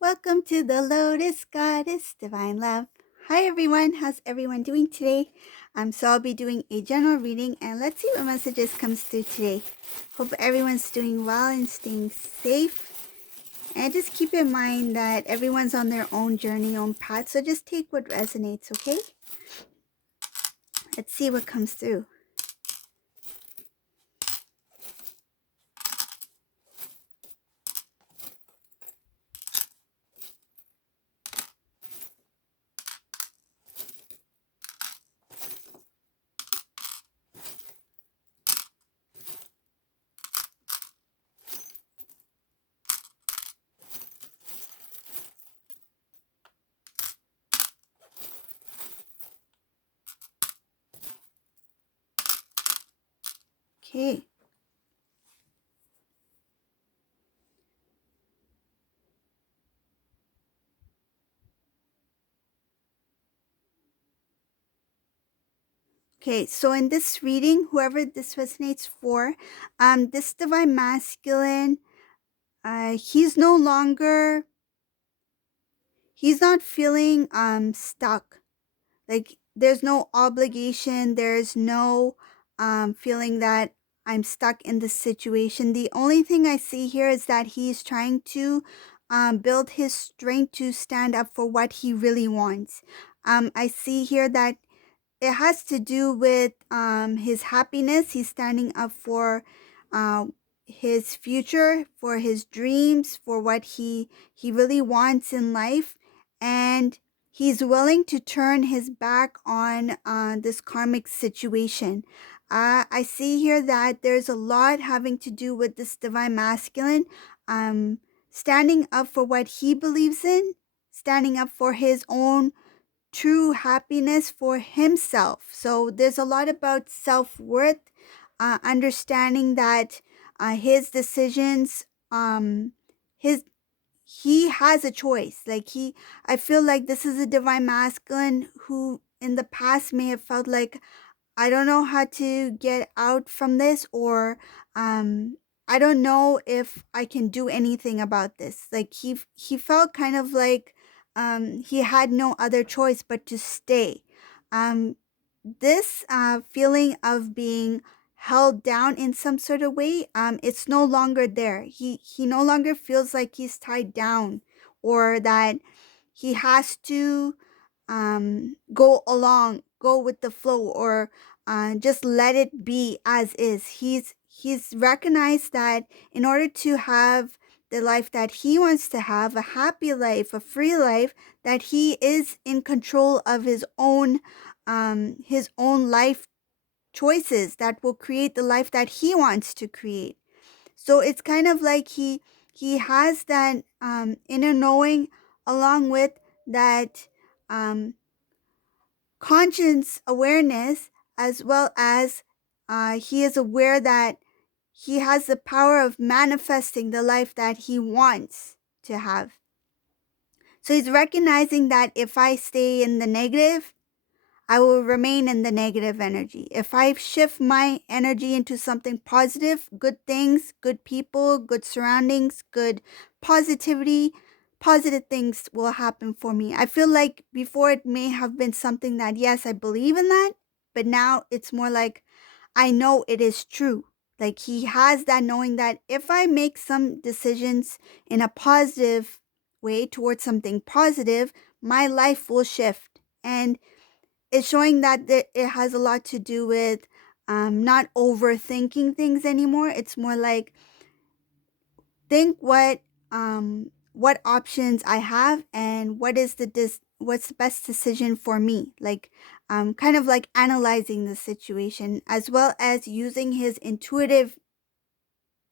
Welcome to the Lotus Goddess Divine Love. Hi everyone, how's everyone doing today? So I'll be doing a general reading and let's see what messages comes through today. Hope everyone's doing well and staying safe. And just keep in mind that everyone's on their own journey, own path. So just take what resonates, okay? Let's see what comes through. Okay. Okay, so in this reading, whoever this resonates for, this divine masculine, he's no longer, he's not feeling stuck. Like there's no obligation, there's no feeling that I'm stuck in this situation. The only thing I see here is that he's trying to build his strength to stand up for what he really wants. I see here that it has to do with his happiness. He's standing up for uh, his future, for his dreams, for what he really wants in life, and he's willing to turn his back on this karmic situation. I see here that there's a lot having to do with this divine masculine, standing up for what he believes in, standing up for his own true happiness for himself. So there's a lot about self-worth, understanding that his decisions, his he has a choice. I feel like this is a divine masculine who in the past may have felt like I don't know how to get out from this, or I don't know if I can do anything about this. Like he felt kind of like he had no other choice but to stay. Um, this feeling of being held down in some sort of way, it's no longer there. He no longer feels like he's tied down, or that he has to go along, go with the flow, or just let it be as is. He's recognized that in order to have the life that he wants to have, a happy life, a free life, that he is in control of his own life choices that will create the life that he wants to create. So it's kind of like he has that inner knowing, along with that um, conscious awareness, as well as he is aware that he has the power of manifesting the life that he wants to have. So he's recognizing that if I stay in the negative, I will remain in the negative energy. If I shift my energy into something positive, good things, good people, good surroundings, good positivity, positive things will happen for me. I feel like before it may have been something that, yes, I believe in that, but now it's more like I know it is true. Like he has that knowing that if I make some decisions in a positive way towards something positive, my life will shift. And it's showing that it has a lot to do with not overthinking things anymore. It's more like think what options I have and what's the best decision for me. Like kind of like analyzing the situation, as well as using his intuitive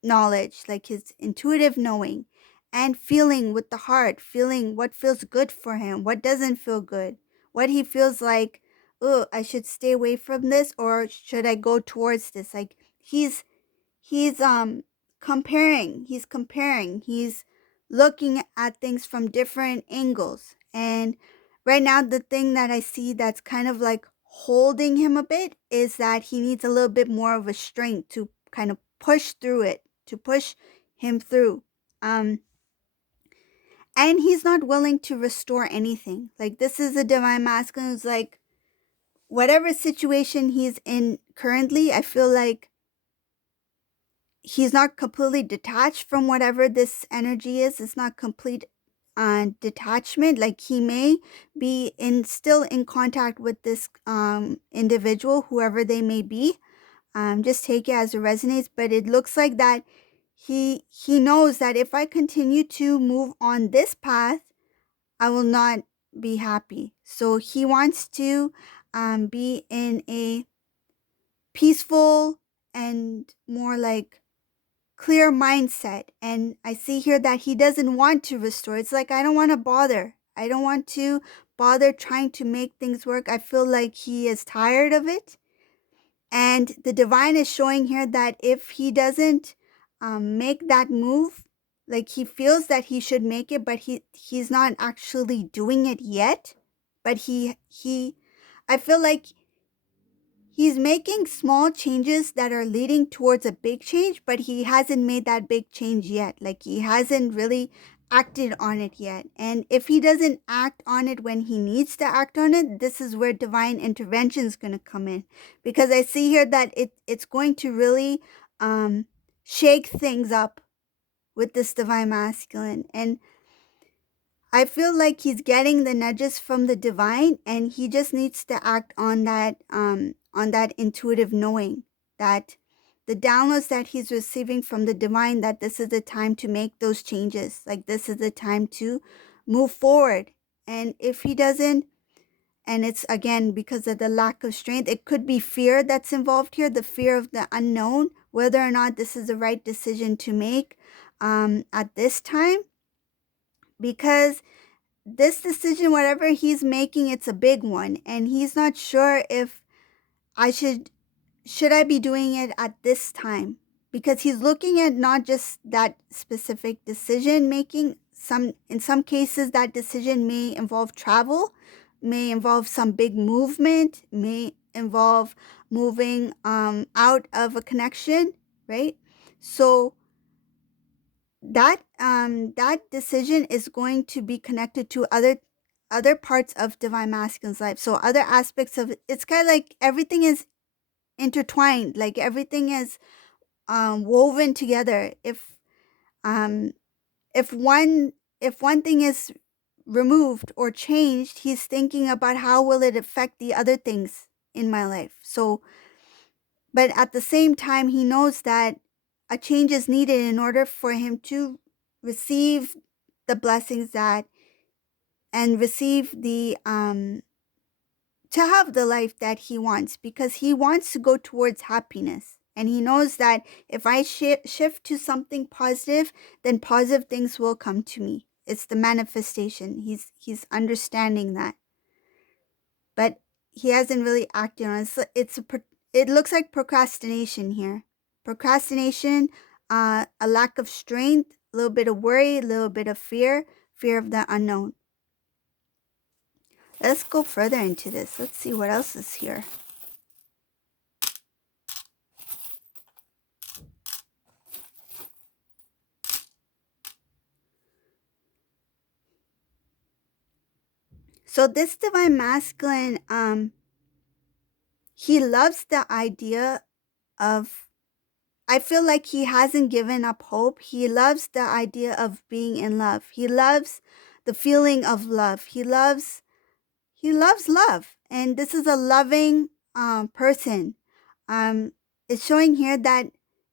knowledge, like his intuitive knowing, and feeling with the heart, feeling what feels good for him, what doesn't feel good, what he feels like, oh, I should stay away from this, or should I go towards this. Like he's comparing, he's looking at things from different angles. And right now the thing that I see that's kind of like holding him a bit is that he needs a little bit more of a strength to kind of push through it, to push him through. and he's not willing to restore anything. Like, this is a divine masculine who's like, whatever situation he's in currently, I feel like he's not completely detached from whatever this energy is. It's not complete detachment. Like, he may be still in contact with this individual, whoever they may be. Just take it as it resonates, but it looks like that he knows that if I continue to move on this path, I will not be happy. So he wants to be in a peaceful and more like clear mindset. And I see here that he doesn't want to restore. It's like, I don't want to bother. I don't want to bother trying to make things work. I feel like he is tired of it. And the divine is showing here that if he doesn't make that move, like, he feels that he should make it, but he's not actually doing it yet. But I feel like he's making small changes that are leading towards a big change, but he hasn't made that big change yet. Like, he hasn't really acted on it yet. And if he doesn't act on it when he needs to act on it, this is where divine intervention is going to come in. Because I see here that it's going to really shake things up with this divine masculine. And I feel like he's getting the nudges from the divine, and he just needs to act on that intuitive knowing, that the downloads that he's receiving from the divine, that this is the time to make those changes. Like, this is the time to move forward. And if he doesn't, and it's again because of the lack of strength, it could be fear that's involved here, the fear of the unknown, whether or not this is the right decision to make at this time, because this decision, whatever he's making, it's a big one, and he's not sure if I should I be doing it at this time, because he's looking at not just that specific decision making. In some cases, that decision may involve travel, may involve some big movement, may involve moving out of a connection, right? So that decision is going to be connected to other parts of divine masculine's life. So other aspects of it, it's kind of like everything is intertwined, like everything is woven together. Um if one if one thing is removed or changed, he's thinking about how will it affect the other things in my life. So, but at the same time, he knows that a change is needed in order for him to receive the blessings that and receive the to have the life that he wants, because he wants to go towards happiness. And he knows that if I shift to something positive, then positive things will come to me. It's the manifestation. He's understanding that, but he hasn't really acted on it. It looks like procrastination here. Procrastination, a lack of strength, a little bit of worry, a little bit of fear of the unknown. Let's go further into this. Let's see what else is here. So this divine masculine, he loves the idea of, I feel like he hasn't given up hope. He loves the idea of being in love. He loves the feeling of love. He loves love. And this is a loving person. It's showing here that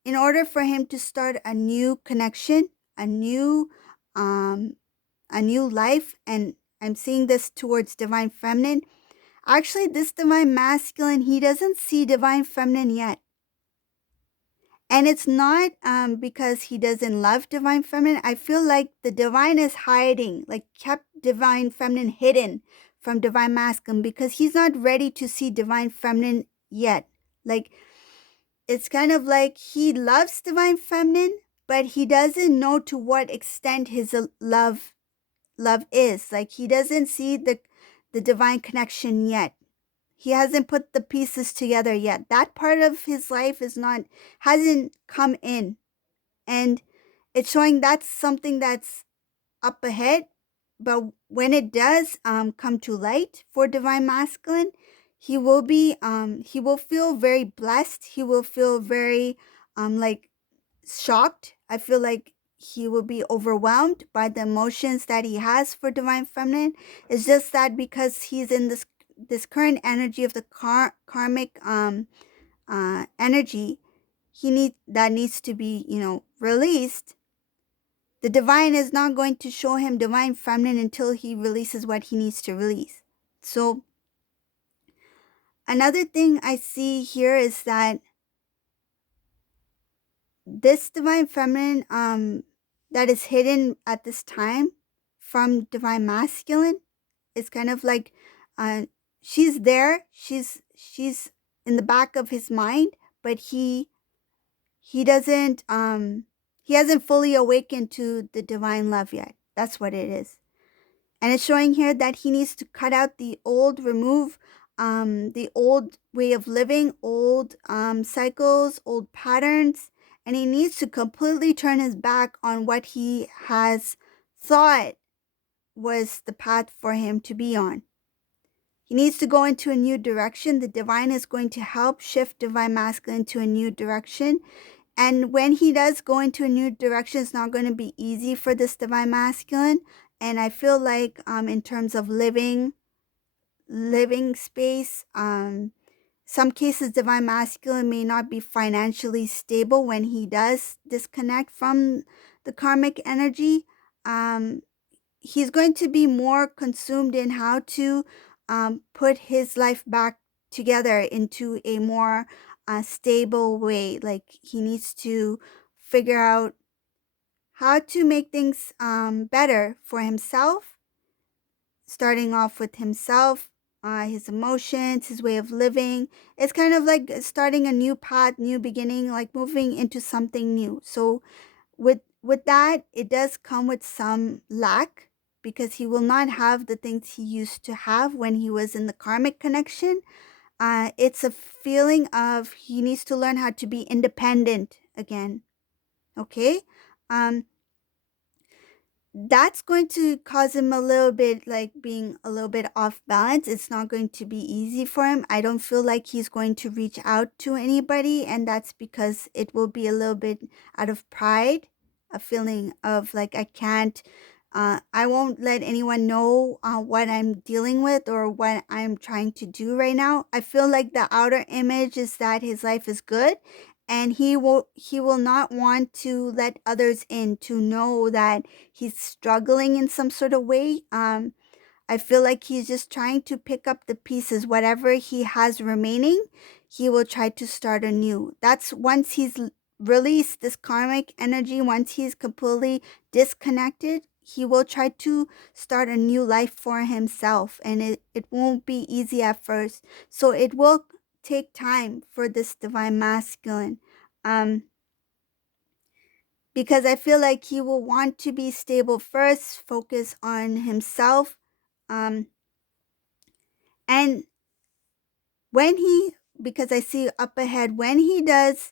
in order for him to start a new connection, a new life, and I'm seeing this towards divine feminine. Actually, this divine masculine, he doesn't see divine feminine yet. And it's not because he doesn't love divine feminine. I feel like the divine is hiding, like kept divine feminine hidden from divine masculine, because he's not ready to see divine feminine yet. Like, it's kind of like he loves divine feminine, but he doesn't know to what extent his love is. Like, he doesn't see the divine connection yet. He hasn't put the pieces together yet. That part of his life hasn't come in. And it's showing that's something that's up ahead, but when it does come to light for divine masculine, he will feel very blessed. He will feel very like shocked. I feel like he will be overwhelmed by the emotions that he has for divine feminine. It's just that because he's in this current energy of the karmic energy, that needs to be, released. The divine is not going to show him divine feminine until he releases what he needs to release. So another thing I see here is that this divine feminine that is hidden at this time from divine masculine is kind of like she's there, she's in the back of his mind, but he doesn't he hasn't fully awakened to the divine love yet. That's what it is. And it's showing here that he needs to cut out the old, remove the old way of living, old cycles, old patterns, and he needs to completely turn his back on what he has thought was the path for him to be on. He needs to go into a new direction. The divine is going to help shift divine masculine to a new direction. And when he does go into a new direction, it's not going to be easy for this divine masculine. And I feel like in terms of living space, some cases divine masculine may not be financially stable when he does disconnect from the karmic energy. He's going to be more consumed in how to put his life back together into a more stable way. Like he needs to figure out how to make things better for himself, starting off with himself, his emotions, his way of living. It's kind of like starting a new path, new beginning, like moving into something new. So with that, it does come with some lack because he will not have the things he used to have when he was in the karmic connection. It's a feeling of he needs to learn how to be independent again. Okay? Um, that's going to cause him a little bit like being a little bit off balance. It's not going to be easy for him. I don't feel like he's going to reach out to anybody, and that's because it will be a little bit out of pride, a feeling of like I won't let anyone know what I'm dealing with or what I'm trying to do right now. I feel like the outer image is that his life is good, and he will not want to let others in to know that he's struggling in some sort of way. I feel like he's just trying to pick up the pieces. Whatever he has remaining, he will try to start anew. That's once he's released this karmic energy, once he's completely disconnected, he will try to start a new life for himself. And it won't be easy at first. So it will take time for this divine masculine. Because I feel like he will want to be stable first, focus on himself. And because I see up ahead, when he does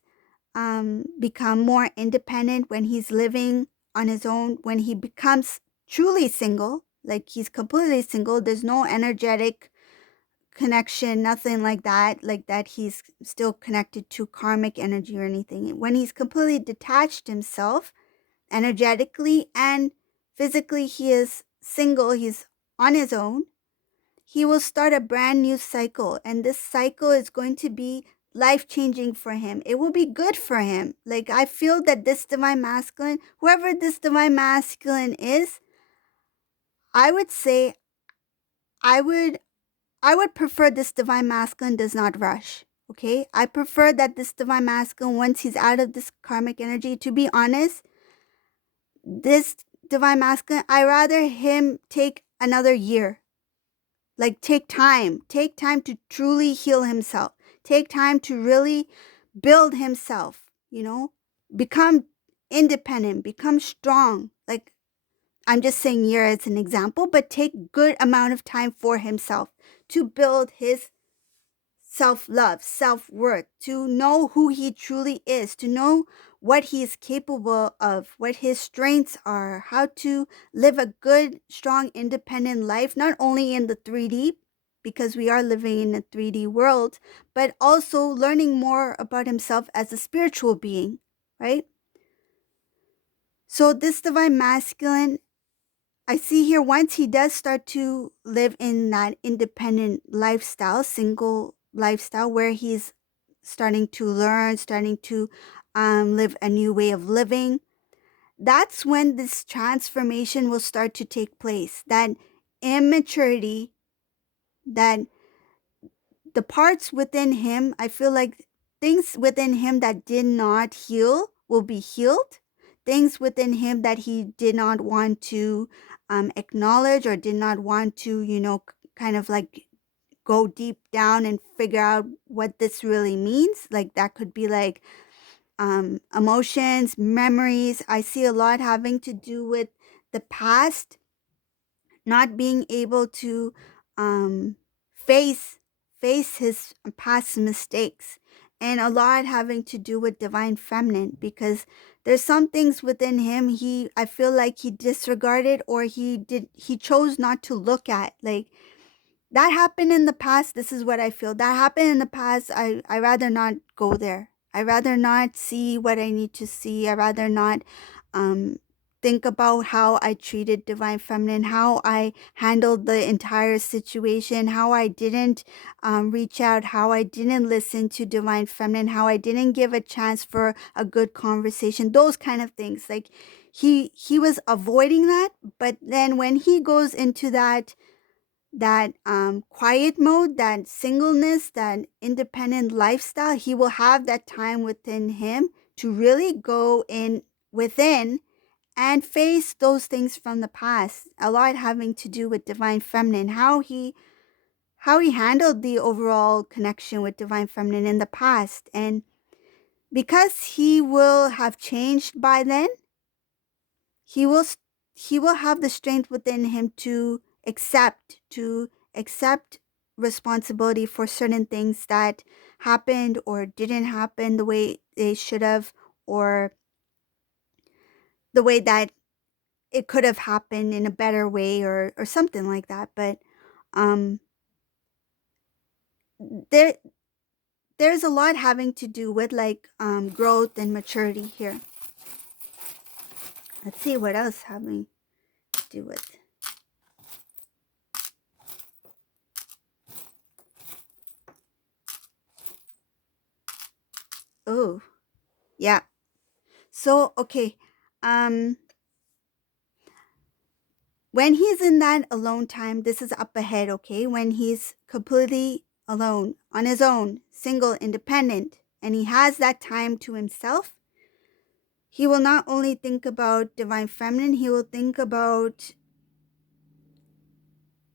become more independent, when he's living on his own, when he becomes truly single, like he's completely single, there's no energetic connection, nothing like that he's still connected to karmic energy or anything. When he's completely detached himself, energetically and physically, he is single, he's on his own, he will start a brand new cycle. And this cycle is going to be life changing for him. It will be good for him. Like, I feel that this divine masculine, whoever this divine masculine is, I would say I would prefer this divine masculine does not rush. Okay? I prefer that this divine masculine, once he's out of this karmic energy, to be honest, this divine masculine, I rather him take another year. Like take time to truly heal himself, take time to really build himself, become independent, become strong. Like, I'm just saying year as an example, but take good amount of time for himself to build his self-love, self-worth, to know who he truly is, to know what he is capable of, what his strengths are, how to live a good, strong, independent life, not only in the 3D, because we are living in a 3D world, but also learning more about himself as a spiritual being, right? So this divine masculine, I see here, once he does start to live in that independent lifestyle, single lifestyle, where he's starting to learn, starting to live a new way of living, that's when this transformation will start to take place. That immaturity, that the parts within him, I feel like things within him that did not heal will be healed. Things within him that he did not want to acknowledge, or did not want to, kind of like go deep down and figure out what this really means. Like that could be like emotions, memories. I see a lot having to do with the past, not being able to um, face his past mistakes, and a lot having to do with divine feminine, because there's some things within him, I feel like he disregarded, or he chose not to look at. Like that happened in the past. This is what I feel. That happened in the past. I rather not go there. I rather not see what I need to see. I rather not um, think about how I treated divine feminine, how I handled the entire situation, how I didn't reach out, how I didn't listen to divine feminine, how I didn't give a chance for a good conversation. Those kind of things. Like he was avoiding that, but then when he goes into that quiet mode, that singleness, that independent lifestyle, he will have that time within him to really go in within and face those things from the past. A lot having to do with divine feminine, how he handled the overall connection with divine feminine in the past. And because he will have changed by then, he will he will have the strength within him to accept responsibility for certain things that happened or didn't happen the way they should have, or the way that it could have happened in a better way, or something like that. But um there there's a lot having to do with like growth and maturity here. Let's see what else having to do with. Oh, yeah. So, okay. Um, when he's in that alone time, this is up ahead, okay? When he's completely alone, on his own, single, independent, and he has that time to himself, he will not only think about divine feminine, he will think about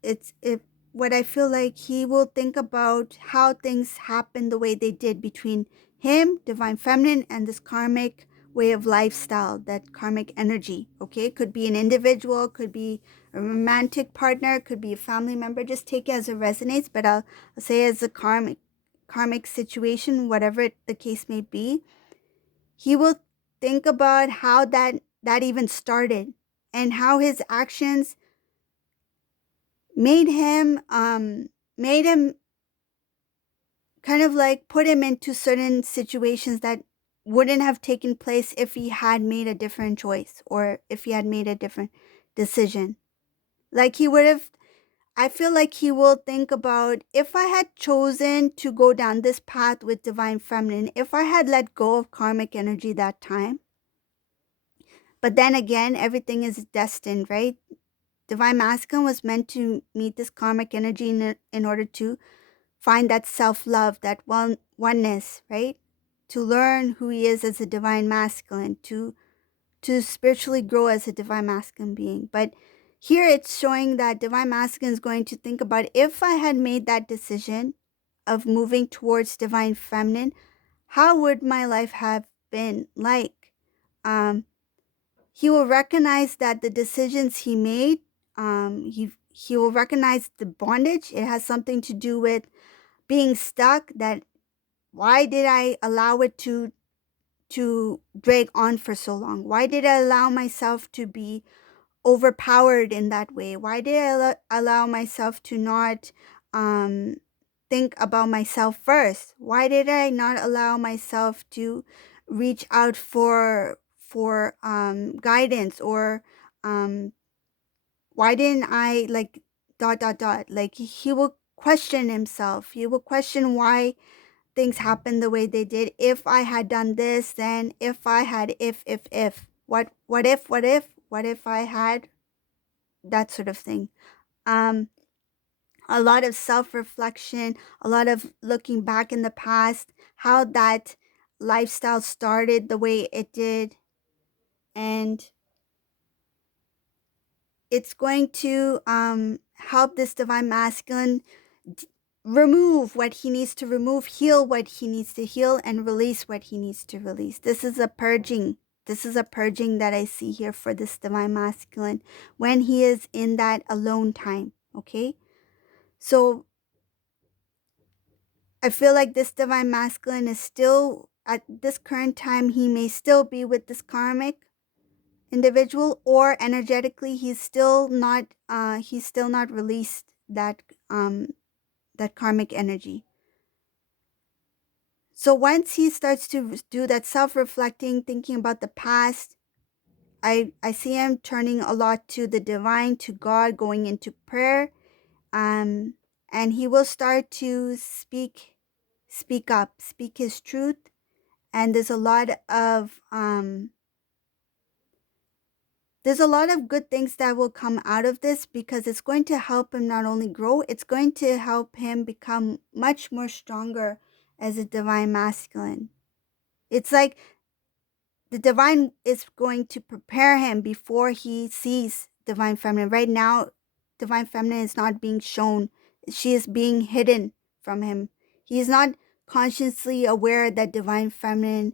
it's if what I feel like he will think about how things happen the way they did between him, divine feminine, and this karmic way of lifestyle, that karmic energy. Okay, could be an individual, could be a romantic partner, could be a family member. Just take it as it resonates, but I'll say as a karmic situation, whatever the case may be. He will think about how that even started, and how his actions made him made him kind of like put him into certain situations that wouldn't have taken place if he had made a different choice, or if he had made a different decision. Like he would have, I feel like he will think about, if I had chosen to go down this path with divine feminine, if I had let go of karmic energy that time. But then again, everything is destined, right? Divine masculine was meant to meet this karmic energy in order to find that self-love, that oneness, right? To learn who he is as a divine masculine, to spiritually grow as a divine masculine being. But here it's showing that divine masculine is going to think about, if I had made that decision of moving towards divine feminine, how would my life have been like? He will recognize that the decisions he made, he will recognize the bondage. It has something to do with being stuck, that why did I allow it to drag on for so long? Why did I allow myself to be overpowered in that way? Why did I allow myself to not um, think about myself first? Why did I not allow myself to reach out for guidance, or um, why didn't I, like, dot dot dot? Like, he will question himself. He will question why things happened the way they did. If I had done this, then if I had, if what if I had, that sort of thing. um a lot of self-reflection, a lot of looking back in the past, how that lifestyle started the way it did. And it's going to help this divine masculine d- remove what he needs to remove, heal what he needs to heal, and release what he needs to release. This is a purging. This is a purging that I see here for this divine masculine when he is in that alone time. Okay, so I feel like this divine masculine is still, at this current time, he may still be with this karmic individual, or energetically he's still not released um that karmic energy. So once he starts to do that self-reflecting, thinking about the past, I see him turning a lot to the divine, to God, going into prayer, um and he will start to speak up, speak his truth. And there's a lot of good things that will come out of this, because it's going to help him not only grow, it's going to help him become much more stronger as a divine masculine. It's like the divine is going to prepare him before he sees divine feminine. Right now, divine feminine is not being shown, she is being hidden from him. He is not consciously aware that divine feminine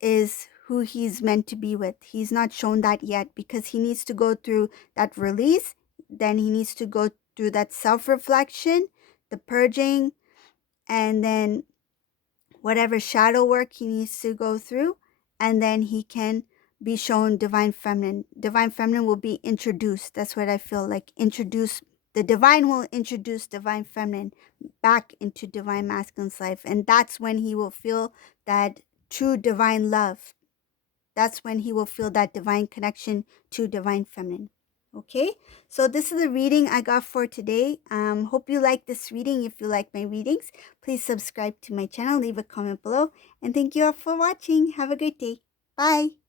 is who he's meant to be with. He's not shown that yet, because he needs to go through that release. Then he needs to go through that self-reflection, the purging, and then whatever shadow work he needs to go through. And then he can be shown divine feminine. Divine feminine will be introduced. That's what I feel like. The divine will introduce divine feminine back into divine masculine's life. And that's when he will feel that true divine love. That's when he will feel that divine connection to divine feminine. Okay, so this is the reading I got for today. Hope you like this reading. If you like my readings, please subscribe to my channel, leave a comment below, and thank you all for watching. Have a great day. Bye.